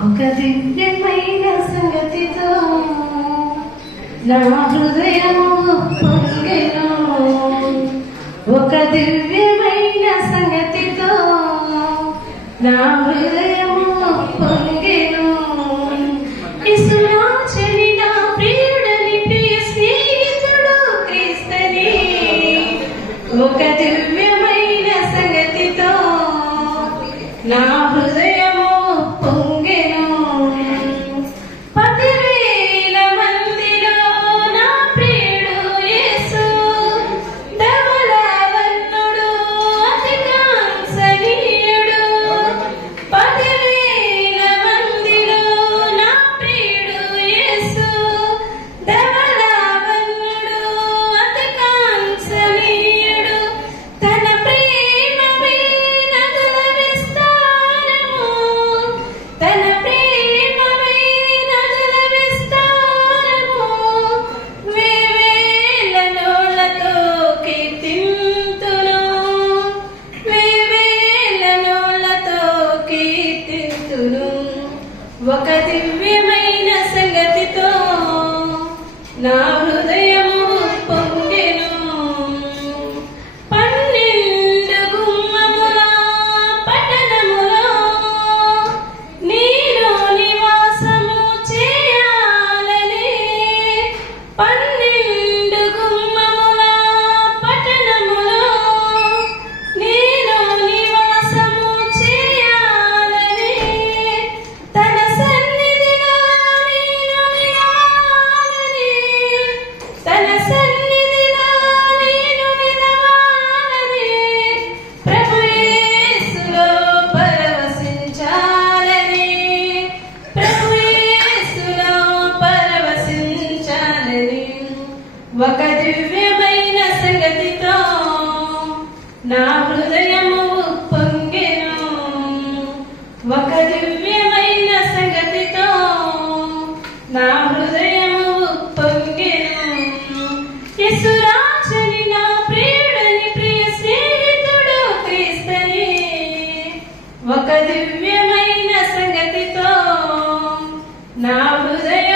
ఒక దివ్యమైన సంగతితో నా హృదయము పొంగెను. ఒక దివ్యమైన సంగతితో నా హృదయము పొంగెను. యేసురాజని నా ప్రియుడని ప్రియ స్నేహితుడు క్రీస్తని. ఒక దివ్యమైన సంగతితో నా హృదయము పొంగెను. 10,000 మందిలో నా ప్రియుడు యేసు, ధవళవర్ణుడు అతి కాంక్షణీయుడు. 10,000 మందిలో నా ప్రియుడు యేసు, ధవళవర్ణుడు అతి కాంక్షణీయుడు. తన ప్రేమమే నదుల విస్తారము, తన ప్రేమమే నదుల విస్తారము. వేవేల నోళ్లతో కీర్తింతును, వేవేల నోళ్లతో కీర్తింతును. ఒక దివ్యమైన సంగతితో నా హృదయము పొంగెను. 12 గుమ్మముల పట్టణములో నేను నివాసము చేయాలని. 12 గుమ్మముల పట్టణములో నేను నివాసము చేయాలని. తన సన్నిధిలో నేను నిలవాలని, తన సన్నిధిలో నేను నిలవాలని. ప్రభు యేసులో పరవశించాలని, ప్రభు యేసులో పరవశించాలని. ఒక దివ్యమైన సంగతితో నా హృదయము పొంగెను. ఒక దివ్యమైన సంగతితో నా హృదయము పొంగెను. యేసురాజని నా ప్రియుడని ప్రియ స్నేహితుడు క్రీస్తని. ఒక దివ్యమైన సంగతితో నా హృదయం